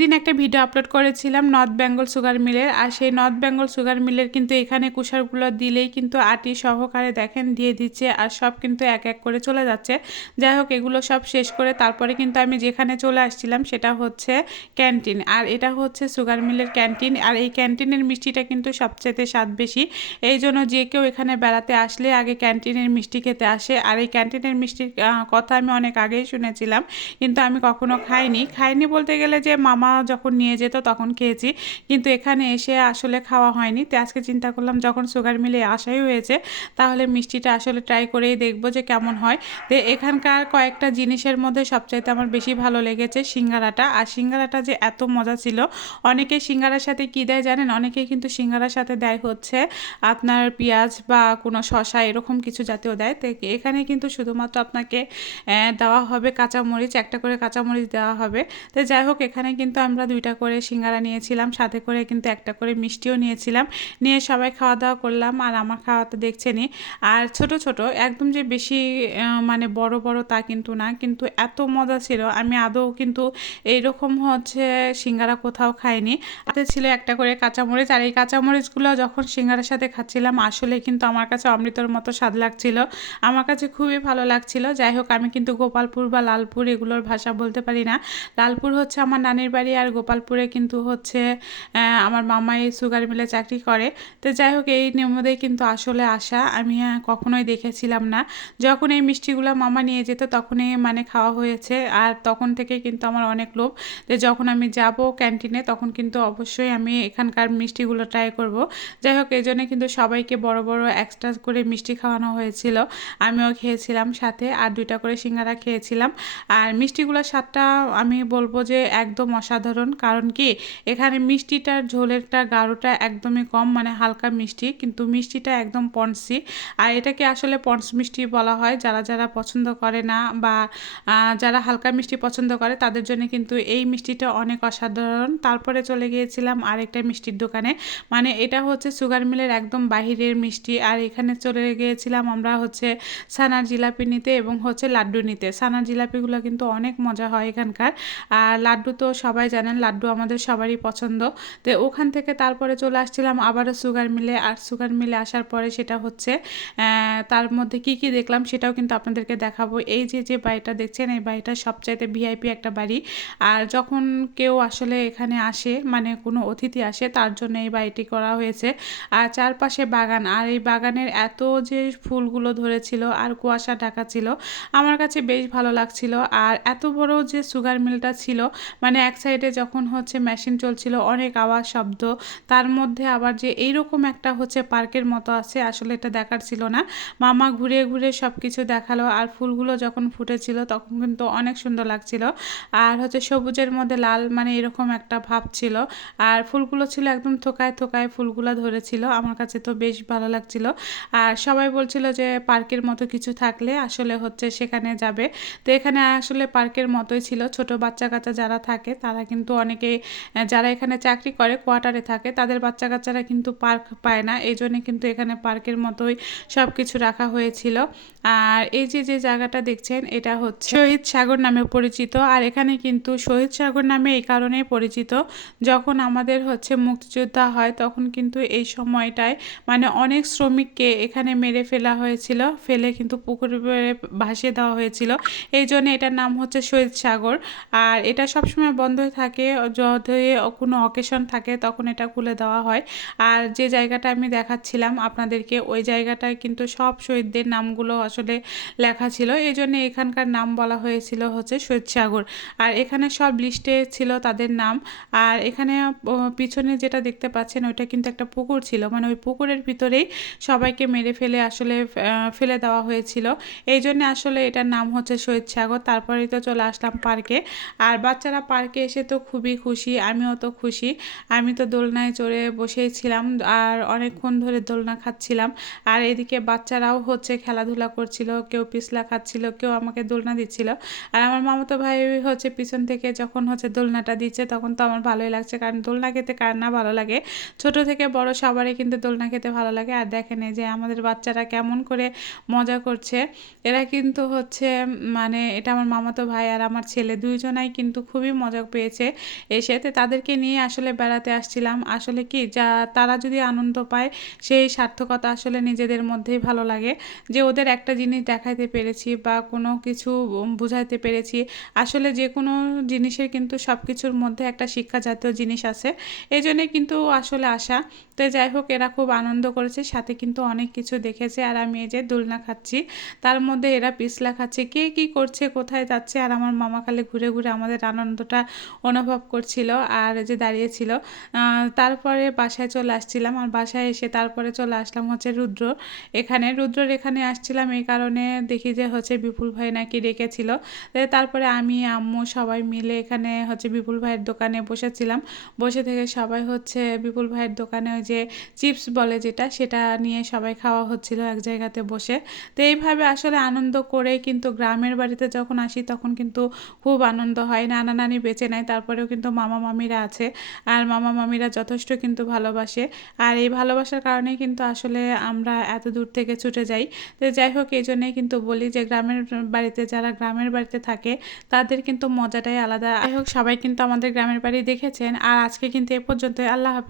দিন একটা video upload করেছিলাম নর্থ বেঙ্গল সুগার মিলের, আর সেই নর্থ বেঙ্গল সুগার মিলের কিন্তু এখানে কুসারগুলো দিলেই কিন্তু আটি সহকারে দেখেন দিয়ে দিচ্ছে, আর সব কিন্তু এক এক করে চলে যাচ্ছে। যাই হোক, এগুলো সব শেষ করে তারপরে কিন্তু আমি যেখানে চলে আসছিলাম সেটা হচ্ছে ক্যান্টিন, আর এটা হচ্ছে সুগার মিলের ক্যান্টিন। আর এই ক্যান্টিনের মিষ্টিটা কিন্তু সবচেয়ে স্বাদ বেশি, এই জন্য যে কেউ এখানে বেড়াতে আসলে আগে ক্যান্টিনের মিষ্টি খেতে আসে। আর এই ক্যান্টিনের মিষ্টির কথা আমি অনেক আগেই শুনেছিলাম, কিন্তু আমি কখনো খাইনি বলতে গেলে যে মামা যখন নিয়ে যেত তখন খেয়েছি, কিন্তু এখানে এসে আসলে খাওয়া হয়নি। তো আজকে চিন্তা করলাম যখন সুগার মিলে আসাই হয়েছে তাহলে মিষ্টিটা আসলে ট্রাই করেই দেখবো যে কেমন হয়। তো এখানকার কয়েকটা জিনিসের মধ্যে সবচাইতে আমার বেশি ভালো লেগেছে সিঙ্গারাটা। আর সিঙ্গারাটা যে এত মজা ছিল, অনেকে সিঙ্গারার সাথে কী দেয় জানেন? অনেকেই কিন্তু সিঙ্গারার সাথে দেয় হচ্ছে আপনার পেঁয়াজ বা কোনো শসা এরকম কিছু জাতীয় দেয়। তো এখানে কিন্তু শুধুমাত্র আপনাকে দেওয়া হবে কাঁচামরিচ, একটা করে কাঁচামরিচ দেওয়া হবে। তো যাই হোক, এখানে কিন্তু আমরা 2টা করে সিঙ্গারা নিয়েছিলাম, সাথে করে কিন্তু একটা করে মিষ্টিও নিয়েছিলাম। নিয়ে সবাই খাওয়া দাওয়া করলাম, আর আমার খাওয়া তো দেখছেনই। আর ছোট ছোট একদম যে বেশি মানে বড় বড় তা কিন্তু না, কিন্তু এত মজা ছিল আমি আদৌ কিন্তু এইরকম হচ্ছে সিঙ্গারা কোথাও খাইনি। হাতে ছিল একটা করে কাঁচামরিচ, আর এই কাঁচামরিচগুলো যখন সিঙ্গারার সাথে খাচ্ছিলাম আসলে কিন্তু আমার কাছে অমৃতর মতো স্বাদ লাগছিল, আমার কাছে খুবই ভালো লাগছিল। যাই হোক, আমি কিন্তু গোপালপুর বা লালপুর এগুলোর ভাষা বলতে পারি না। লালপুর হচ্ছে আমার নানির বাড়ি, আর গোপালপুরে কিন্তু হচ্ছে আমার মামাই সুগার মিলে চাকরি করে। তো যাই হোক, এই নিয়মে কিন্তু আসলে আসা আমি কখনোই দেখেছিলাম না। যখন এই মিষ্টিগুলো মামা নিয়ে যেত তখনই মানে খাওয়া হয়েছে, আর তখন থেকে কিন্তু আমার অনেক লোভ যে যখন আমি যাব ক্যান্টিনে তখন কিন্তু অবশ্যই আমি এখানকার মিষ্টিগুলো ট্রাই করব। যাই হোক, এই জন্য কিন্তু সবাইকে বড় বড় এক্সট্রা করে মিষ্টি খাওয়ানো হয়েছিল, আমিও খেয়েছিলাম সাথে, আর 2টা করে সিঙ্গারা খেয়েছিলাম। আর মিষ্টিগুলোর স্বাদটা আমি বলবো যে একদম অসাধারণ, কারণ কি এখানে মিষ্টিটার ঝোলেরটা গাঢ়টা একদমই কম, মানে হালকা মিষ্টি, কিন্তু মিষ্টিটা একদম পন্সি। আর এটাকে আসলে পন্স মিষ্টি বলা হয়। যারা যারা পছন্দ করে না বা যারা হালকা মিষ্টি পছন্দ করে তাদের জন্য কিন্তু এই মিষ্টিটা অনেক অসাধারণ। তারপরে চলে গিয়েছিলাম আরেকটা মিষ্টির দোকানে, মানে এটা হচ্ছে সুগার মিলের একদম বাহিরের মিষ্টি। আর এখানে চলে গিয়েছিলাম আমরা হচ্ছে ছানার জিলাপি নিতে এবং হচ্ছে লাড্ডু নিতে। ছানার জিলাপিগুলো কিন্তু অনেক মজা হয় এখানকার, আর লাড্ডু তো সবাই জানেন লাড্ডু আমাদের সবারই পছন্দ। তো ওখান থেকে তারপরে চলে আসছিলাম আবারও সুগার মিলে, আর সুগার মিলে আসার পরে সেটা হচ্ছে তার মধ্যে কি কি দেখলাম সেটাও কিন্তু আপনাদেরকে দেখাবো। এই যে যে বাড়িটা দেখছেন এই বাড়িটা সবচাইতে ভিআইপি একটা বাড়ি, আর যখন কেউ আসলে এখানে আসে মানে কোনো অতিথি আসে তার জন্য এই বাড়িটি করা হয়েছে। আর চারপাশে বাগান, আর এই বাগানের এত যে ফুলগুলো ধরেছিল আর কুয়াশা ঢাকা ছিল, আমার কাছে বেশ ভালো লাগছিল। আর এত বড় যে সুগার মিলটা ছিল, মানে এক সাইডে যখন হচ্ছে মেশিন চলছিল অনেক আওয়াজ শব্দ, তার মধ্যে আবার যে এইরকম একটা হচ্ছে পার্কের মতো আছে, আসলে এটা দেখার ছিল না। মামা ঘুরে ঘুরে সব কিছু দেখালো, আর ফুলগুলো যখন ফুটেছিল তখন কিন্তু অনেক সুন্দর লাগছিল, আর হচ্ছে সবুজের মধ্যে লাল মানে এরকম একটা ভাব ছিল। আর ফুলগুলো ছিল একদম থোকায় থোকায় ফুলগুলো ধরেছিল, আমার কাছে তো বেশ ভালো লাগছিল। আর সবাই বলছিল যে পার্কের মতো কিছু থাকলে আসলে হচ্ছে সেখানে যাবে। তো এখানে আসলে পার্কের মতোই ছিল, ছোট বাচ্চা কাচ্চা যারা থাকে তারা কিন্তু অনেকেই যারা এখানে চাকরি করে কোয়ার্টারে থাকে তাদের বাচ্চা কাচ্চারা কিন্তু পার্ক পায় না, এই জন্য কিন্তু এখানে পার্কের মতোই সব কিছু রাখা হয়েছিল। আর এই যে যে জায়গাটা দেখছেন এটা হচ্ছে শহীদ সাগর নামে পরিচিত, আর এখানে কিন্তু শহীদ সাগর নামে এই কারণেই পরিচিত, যখন আমাদের হচ্ছে মুক্তিযোদ্ধা হয় তখন কিন্তু এই সময়টায় মানে অনেক শ্রমিককে এখানে মেরে ফেলা হয়েছিল, ফেলে কিন্তু পুকুরে ভাসিয়ে দেওয়া হয়েছিল, এই জন্য এটার নাম হচ্ছে শহীদ সাগর। আর এটা সবসময় বন্ধই থাকে, যদি কোনো অকেশন থাকে তখন এটা খুলে দেওয়া হয়। আর যে জায়গাটা আমি দেখাচ্ছিলাম আপনাদেরকে ওই জায়গাটায় কিন্তু সব শহীদদের নামগুলো আসলে লেখা ছিল, এই জন্য এখানকার নাম বলা হয়েছিল হচ্ছে শহীদ সাগর। আর এখানে সব লিস্টে ছিল তাদের নাম। আর এখানে পিছনে যেটা দেখতে পাচ্ছেন ওইটা কিন্তু একটা পুকুর ছিল, মানে ওই পুকুরের ভিতরেই সবাইকে মেরে ফেলে আসলে ফেলে দেওয়া হয়েছিল, এই জন্য আসলে এটার নাম হচ্ছে শহীদ সাগর। তারপরেই তো চলে আসলাম পার্কে, আর বাচ্চারা পার্কে এসে তো খুবই খুশি, আমিও তো খুশি। আমি তো দোলনায় চড়ে বসেই ছিলাম আর অনেকক্ষণ ধরে দোলনা খাচ্ছিলাম, আর এদিকে বাচ্চারাও হচ্ছে খেলাধুলা করছিল, কেউ পিছলা খাচ্ছিল, কেউ আমাকে দোলনা দিচ্ছিল। আর আমার মামাতো ভাই হচ্ছে পিছন থেকে যখন হচ্ছে দোলনাটা দিচ্ছে তখন তো আমার ভালোই লাগছে, কারণ দোলনা খেতে কার না ভালো লাগে, ছোট থেকে বড় সবারই কিন্তু দোলনা খেতে ভালো লাগে। আর দেখেন এই যে আমাদের বাচ্চারা কেমন করে মজা করছে, এরা কিন্তু হচ্ছে মানে এটা আমার মামাতো ভাই আর আমার ছেলে দুইজনাই কিন্তু খুবই মজা পেয়েছে। হয়েছে এসে, তো তাদেরকে নিয়ে আসলে বেড়াতে আসছিলাম। আসলে কি যা তারা যদি আনন্দ পায় সেই সার্থকতা আসলে নিজেদের মধ্যেই ভালো লাগে, যে ওদের একটা জিনিস দেখাইতে পেরেছি বা কোনো কিছু বুঝাইতে পেরেছি। আসলে যে কোনো জিনিসের কিন্তু সব কিছুর মধ্যে একটা শিক্ষা জাতীয় জিনিস আছে, এই জন্যে কিন্তু আসলে আসা। তো যাই হোক, এরা খুব আনন্দ করেছে, সাথে কিন্তু অনেক কিছু দেখেছে। আর আমি এই যে দোলনা খাচ্ছি, তার মধ্যে এরা পিছলা খাচ্ছে, কে কী করছে, কোথায় যাচ্ছে, আর আমার মামা খালি ঘুরে ঘুরে আমাদের আনন্দটা অনুভব করছিল আর যে দাঁড়িয়েছিল। তারপরে বাসায় চলে আসছিলাম, আর বাসায় এসে তারপরে চলে আসলাম হচ্ছে রুদ্রর এখানে আসছিলাম এই কারণে, দেখি যে হচ্ছে বিপুল ভাই নাকি ডেকেছিল। তারপরে আমি আম্মু সবাই মিলে এখানে হচ্ছে বিপুল ভাইয়ের দোকানে বসেছিলাম। বসে থেকে সবাই হচ্ছে বিপুল ভাইয়ের দোকানে ওই যে চিপস বলে যেটা, সেটা নিয়ে সবাই খাওয়া হচ্ছিল এক জায়গাতে বসে। তো এইভাবে আসলে আনন্দ করে কিন্তু গ্রামের বাড়িতে যখন আসি তখন কিন্তু খুব আনন্দ হয়। নানা নানি বেঁচে নেয়, তারপরেও কিন্তু মামা মামিরা আছে, আর মামা মামিরা যথেষ্ট কিন্তু ভালোবাসে। আর এই ভালোবাসার কারণেই কিন্তু আসলে আমরা এত দূর থেকে ছুটে যাই। তো যাই হোক, এই জন্যই কিন্তু বলি যে গ্রামের বাড়িতে, যারা গ্রামের বাড়িতে থাকে তাদের কিন্তু মজাটাই আলাদা। যাই হোক, সবাই কিন্তু আমাদের গ্রামের বাড়ি দেখেছেন, আর আজকে কিন্তু এ পর্যন্তই। আল্লাহ হাফেজ।